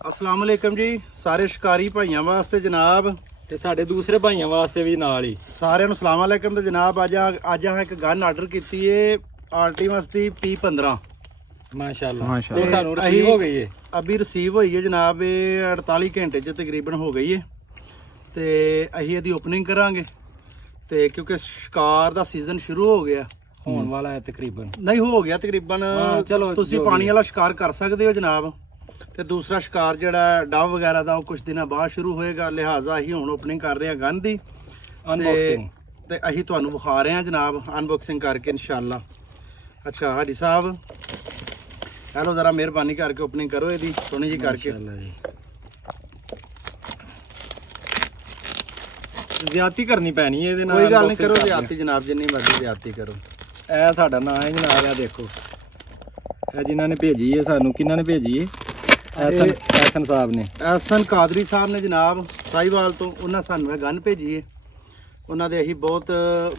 अस्सलाम वालेकुम जी सारे शिकारी भाइयों वास्ते जनाब ਤੇ ਸਾਡੇ ਦੂਸਰੇ ਭਾਈਆਂ ਵਾਸਤੇ ਵੀ ਨਾਲ ਹੀ सारे ਨੂੰ सलाम वालेकुम। तो जनाब अज अस एक गन आर्डर की है आर्टिमस की P15 माशाल्लाह तो ਸਾਨੂੰ ਰਿਸੀਵ ਹੋ ਗਈ ਹੈ। अभी रिसीव हुई है जनाब, ये 48 घंटे च तकरीबन हो गई है। तो असी इसकी ओपनिंग करांगे तो क्योंकि शिकार का सीजन शुरू हो गया ਹੋਣ ਵਾਲਾ ਹੈ ਤਕਰੀਬਨ नहीं हो गया तकरीबन। चलो तुसी पानी वाला शिकार कर सकते हो जनाब। तो दूसरा शिकार जिहड़ा डव वगैरह का कुछ दिन बाद शुरू होएगा, लिहाजा असीं हुण ओपनिंग कर रहे हैं गन की अनबॉक्सिंग ते असीं तुहानूं विखा रहे हैं जनाब अनबॉक्सिंग करके इंशाअल्लाह। अच्छा हाजी साहब हेलो जरा मेहरबानी करके ओपनिंग करो ਇਹਦੀ सोहनी जी करके। ਜ਼ਿਆਦਤੀ ਕਰਨੀ ਪੈਣੀ ਹੈ ਇਹਦੇ ਨਾਲ। कोई गल नहीं करो ज्यादती जनाब, जिन्नी मर्जी ज्यादती करो। ਇਹ ਸਾਡਾ ਨਾਂ ਹੈ ਜਨਾਬ, ਆ ਦੇਖੋ ਇਹ ਜਿਨ੍ਹਾਂ ਨੇ ਭੇਜੀ ਹੈ ਸਾਨੂੰ, ਕਿਹਨਾਂ ਨੇ ਭੇਜੀ ਹੈ? ਐਸਨ ਸਾਹਿਬ ਨੇ, ਐਸਨ ਕਾਦਰੀ ਸਾਹਿਬ ਨੇ ਜਨਾਬ ਸਾਈਵਾਲ ਤੋਂ। ਉਹਨਾਂ ਸਾਨੂੰ ਇਹ ਗਨ ਭੇਜੀ ਹੈ, ਉਹਨਾਂ ਦੇ ਅਸੀਂ ਬਹੁਤ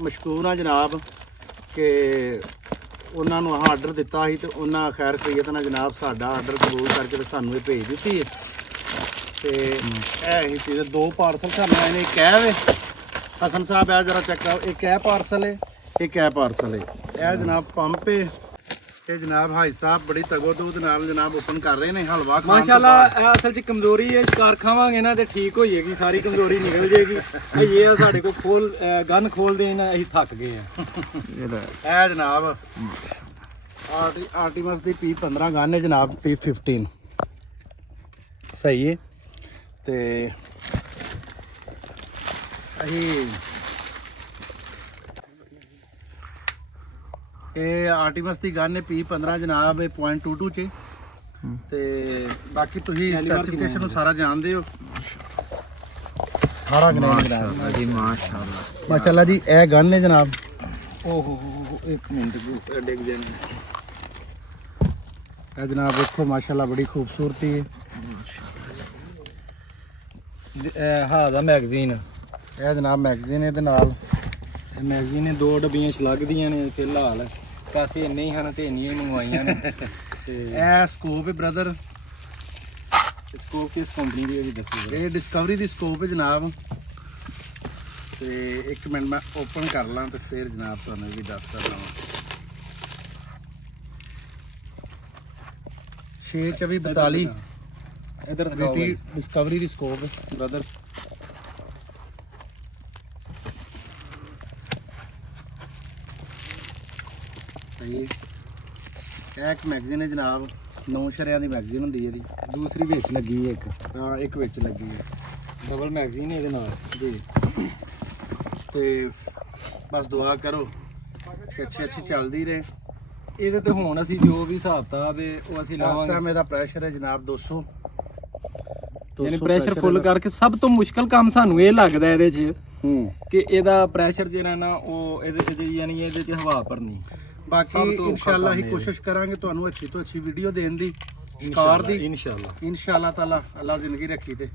ਮਸ਼ਕੂਰ ਹਾਂ ਜਨਾਬ ਕਿ ਉਹਨਾਂ ਨੂੰ ਆਰਡਰ ਦਿੱਤਾ ਸੀ ਤੇ ਉਹਨਾਂ ਖੈਰ ਖਰੀਅਤ ਨਾਲ ਜਨਾਬ ਸਾਡਾ ਆਰਡਰ ਕਬੂਲ ਕਰਕੇ ਤੇ ਸਾਨੂੰ ਇਹ ਭੇਜ ਦਿੱਤੀ ਹੈ। ਤੇ ਇਹ ਹੀ ਚੀਜ਼ ਦੋ ਪਾਰਸਲ ਸਾਨੂੰ ਆਏ ਨੇ। ਇੱਕ ਇਹ ਵੇ ਹਸਨ ਸਾਹਿਬ ਇਹ ਜਰਾ ਚੈੱਕ ਕਰੋ, ਇੱਕ ਇਹ ਪਾਰਸਲ ਹੈ, ਇੱਕ ਇਹ ਪਾਰਸਲ ਹੈ। ਇਹ ਜਨਾਬ ਪੰਪ ਹੈ। ਇਹ ਜਨਾਬ ਹਾਈ ਸਾਹਿਬ ਬੜੀ ਤਗੋ-ਦੋ ਦੇ ਨਾਲ ਜਨਾਬ ਓਪਨ ਕਰ ਰਹੇ ਨੇ ਹਲਵਾ ਖਾਣ ਤੋਂ ਮਾਸ਼ਾਅੱਲਾ। ਇਹ ਅਸਲ 'ਚ ਕਮਜ਼ੋਰੀ ਹੈ, ਸ਼ਿਕਾਰ ਖਾਵਾਂਗੇ ਨਾ ਤੇ ਠੀਕ ਹੋ ਜਾਏਗੀ, ਸਾਰੀ ਕਮਜ਼ੋਰੀ ਨਿਕਲ ਜਾਏਗੀ। ਇਹ ਆ ਸਾਡੇ ਕੋਲ ਗਨ ਖੋਲਦੇ ਨਾ ਅਸੀਂ ਥੱਕ ਗਏ ਆ। ਇਹ ਜਨਾਬ ਆਰਟੀਮਸ ਦੀ P15 ਗਨ ਹੈ ਜਨਾਬ, P15 ਸਹੀ ਹੈ। ਤੇ ਅਸੀਂ ਇਹ ਆਰਟੀਮਸ ਦੀ ਗਨ ਹੈ P15 ਜਨਾਬ, ਇਹ .22 ਚ ਤੇ ਬਾਕੀ ਤੁਸੀਂ ਸਪੈਸੀਫਿਕੇਸ਼ਨ ਨੂੰ ਸਾਰਾ ਜਾਣਦੇ ਹੋ। ਸਾਰਾ ਗ੍ਰੈਂਡ ਜੀ ਮਾਸ਼ਾਅੱਲਾ ਜੀ। ਇਹ ਗਨ ਹੈ ਜਨਾਬ। ਓਹੋ ਇੱਕ ਮਿੰਟ ਡਿੱਗ ਜਾਣਾ। ਇਹ ਜਨਾਬ ਦੇਖੋ ਮਾਸ਼ਾਅੱਲਾ ਬੜੀ ਖੂਬਸੂਰਤੀ ਹੈ। ਹਾਂ ਦਾ ਮੈਗਜ਼ੀਨ, ਇਹ ਜਨਾਬ ਮੈਗਜ਼ੀਨ ਇਹਦੇ ਨਾਲ। ਇਹ ਮੈਗਜ਼ੀਨ ਨੇ 2 ਡੱਬੀਆਂ ਸ਼ਲੱਗ ਦੀਆਂ ਨੇ ਫਿਲਹਾਲ, ਕਾਸੇ ਇੰਨੇ ਹੀ ਹਨ ਤੇ ਇੰਨੀਆਂ ਹੀ ਮੰਗਵਾਈਆਂ ਨੇ। ਤੇ ਇਹ ਸਕੋਪ ਹੈ ਬ੍ਰਦਰ, ਸਕੋਪ ਕਿਸ ਕੰਪਨੀ ਦੀ ਹੈ ਜੀ ਦੱਸੋ? ਇਹ ਡਿਸਕਵਰੀ ਦੀ ਸਕੋਪ ਹੈ ਜਨਾਬ। ਤੇ ਇੱਕ ਮਿੰਟ ਮੈਂ ਓਪਨ ਕਰ ਲਾਂ ਤੇ ਫਿਰ ਜਨਾਬ ਤੁਹਾਨੂੰ ਇਹ ਵੀ ਦੱਸ ਦਿੰਦਾ ਹਾਂ। 62442 ਇਧਰ ਦਿਖਾਓ ਬਾਈ। ਡਿਸਕਵਰੀ ਦੀ ਸਕੋਪ ਬ੍ਰਦਰ। ਸਹੀ ਹੈ। ਇਹ ਇੱਕ ਮੈਗਜ਼ੀਨ ਹੈ ਜਨਾਬ, 9 ਸ਼ਰਿਆਂ ਦੀ ਮੈਗਜ਼ੀਨ ਹੁੰਦੀ ਹੈ ਇਹਦੀ। ਦੂਸਰੀ ਵਿੱਚ ਲੱਗੀ ਹੈ ਇੱਕ, ਹਾਂ ਇੱਕ ਵਿੱਚ ਲੱਗੀ ਹੈ ਡਬਲ ਮੈਗਜ਼ੀਨ ਇਹਦੇ ਨਾਲ ਜੀ। ਤੇ ਬਸ ਦੁਆ ਕਰੋ ਕਿ ਅੱਛੀ ਚੱਲਦੀ ਰਹੇ। ਇਹਦੇ ਤੇ ਹੁਣ ਅਸੀਂ ਜੋ ਵੀ ਹਿਸਾਬ ਕਿਤਾਬ ਹੈ ਉਹ ਅਸੀਂ ਇਸ ਲਾਵਾਂਗੇ। ਟਾਈਮ ਇਹਦਾ ਪ੍ਰੈਸ਼ਰ ਹੈ ਜਨਾਬ 200 ਯਾਨੀ ਪ੍ਰੈਸ਼ਰ ਫੁੱਲ ਕਰਕੇ ਸਭ ਤੋਂ ਮੁਸ਼ਕਲ ਕੰਮ ਸਾਨੂੰ ਇਹ ਲੱਗਦਾ ਇਹਦੇ 'ਚ ਕਿ ਇਹਦਾ ਪ੍ਰੈਸ਼ਰ ਜਿਹੜਾ ਨਾ ਉਹ ਇਹਦੇ 'ਚ ਯਾਨੀ ਇਹਦੇ 'ਚ ਹਵਾ ਭਰਨੀ। ਬਾਕੀ ਇਨਸ਼ਾਅੱਲਾ ਹੀ ਕੋਸ਼ਿਸ਼ ਕਰਾਂਗੇ ਤੁਹਾਨੂੰ ਅੱਛੀ ਤੋਂ ਅੱਛੀ ਵੀਡੀਓ ਦੇਣ ਦੀ ਸ਼ਿਕਾਰ ਦੀ ਇਨਸ਼ਾਅੱਲਾ ਤਾਲਾ ਅੱਲਾ ਜ਼ਿੰਦਗੀ ਰੱਖੀ ਤੇ।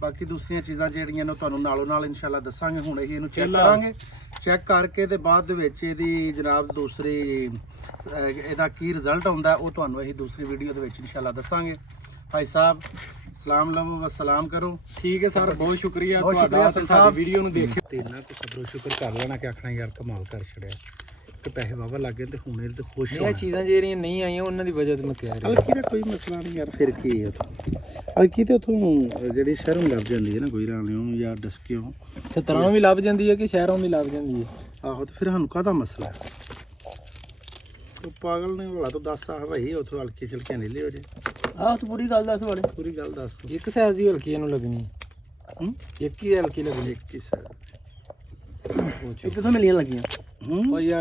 ਬਾਕੀ ਦੂਸਰੀਆਂ ਚੀਜ਼ਾਂ ਜਿਹੜੀਆਂ ਨੇ ਤੁਹਾਨੂੰ ਨਾਲੋਂ ਨਾਲ ਇਨਸ਼ਾਅੱਲਾ ਦੱਸਾਂਗੇ। ਹੁਣ ਅਸੀਂ ਇਹਨੂੰ ਚੈੱਕ ਕਰਾਂਗੇ, ਚੈੱਕ ਕਰਕੇ ਤੇ ਬਾਅਦ ਦੇ ਵਿੱਚ ਇਹਦੀ ਜਨਾਬ ਦੂਸਰੀ ਇਹਦਾ ਕੀ ਰਿਜ਼ਲਟ ਆਉਂਦਾ ਉਹ ਤੁਹਾਨੂੰ ਅਸੀਂ ਦੂਸਰੀ ਵੀਡੀਓ ਦੇ ਵਿੱਚ ਇਨਸ਼ਾਅੱਲਾ ਦੱਸਾਂਗੇ। ਭਾਈ ਸਾਹਿਬ ਸਲਾਮ ਅਲੈਕੁਮ व ਸਲਾਮ ਕਰੋ। ਠੀਕ ਹੈ ਸਰ, ਬਹੁਤ ਸ਼ੁਕਰੀਆ ਤੁਹਾਡਾ ਤੇ ਸਾਡੀ ਵੀਡੀਓ ਨੂੰ ਦੇਖ ਤੇ ਨਾ ਤੇ ਸਬਰੋ ਸ਼ੁਕਰ ਕਰ ਲੈਣਾ ਕਿ ਆਖਣਾ ਯਾਰ ਕਮਾਲ ਕਰ ਛੜਿਆ ਤੇ ਪੈਸੇ ਵਾਵਾ ਲੱਗ ਗਏ ਤੇ ਹੁਣ ਇਹ ਤੇ ਖੁਸ਼ ਇਹ ਚੀਜ਼ਾਂ ਜਿਹੜੀਆਂ ਨਹੀਂ ਆਈਆਂ ਉਹਨਾਂ ਦੀ ਵਜ੍ਹਾ ਤੇ ਮੈਂ ਕਹਿ ਰਿਹਾ। ਹਲਕੀ ਦਾ ਕੋਈ ਮਸਲਾ ਨਹੀਂ ਯਾਰ, ਫਿਰ ਕੀ ਹੈ ਹਲਕੀ ਤੇ ਉਥੋਂ ਜਿਹੜੀ ਸ਼ਹਿਰੋਂ ਲੱਭ ਜਾਂਦੀ ਹੈ ਨਾ, ਕੋਈ ਰਾਣਿਓਂ ਜਾਂ ਡਸਕਿਓਂ ਸਤਰਾਂ ਵੀ ਲੱਭ ਜਾਂਦੀ ਹੈ ਕਿ ਸ਼ਹਿਰੋਂ ਵੀ ਲੱਭ ਜਾਂਦੀ ਹੈ। ਆਹੋ ਤੇ ਫਿਰ ਸਾਨੂੰ ਕਾਹਦਾ ਮਸਲਾ ਹੈ? ਉਹ ਪਾਗਲ ਨੇ ਵਾਲਾ ਤੋਂ ਦੱਸ ਆ ਭਾਈ ਉਥੋਂ ਹਲਕੀ ਛਲਕੀਆਂ ਲੈ ਲਿਓ ਜੇ। ਆਹ ਤੂੰ ਪੂਰੀ ਗੱਲ ਦੱਸ ਵਾਲੇ। ਪੂਰੀ ਗੱਲ ਦੱਸ ਤੂੰ। ਇੱਕ ਸਾਈਜ਼ ਦੀ ਹਲਕੀ ਇਹਨੂੰ ਲੱਗਣੀ, ਇੱਕ ਹੀ ਹਲਕੀ ਲੱਗਣੀ। ਇੱਕ ਹੀ ਸਾਈਜ਼ ਕਿੱਥੋਂ ਮਿਲੀਆਂ ਲੱਗੀਆਂ? ਹੂੰ ਯਾਰ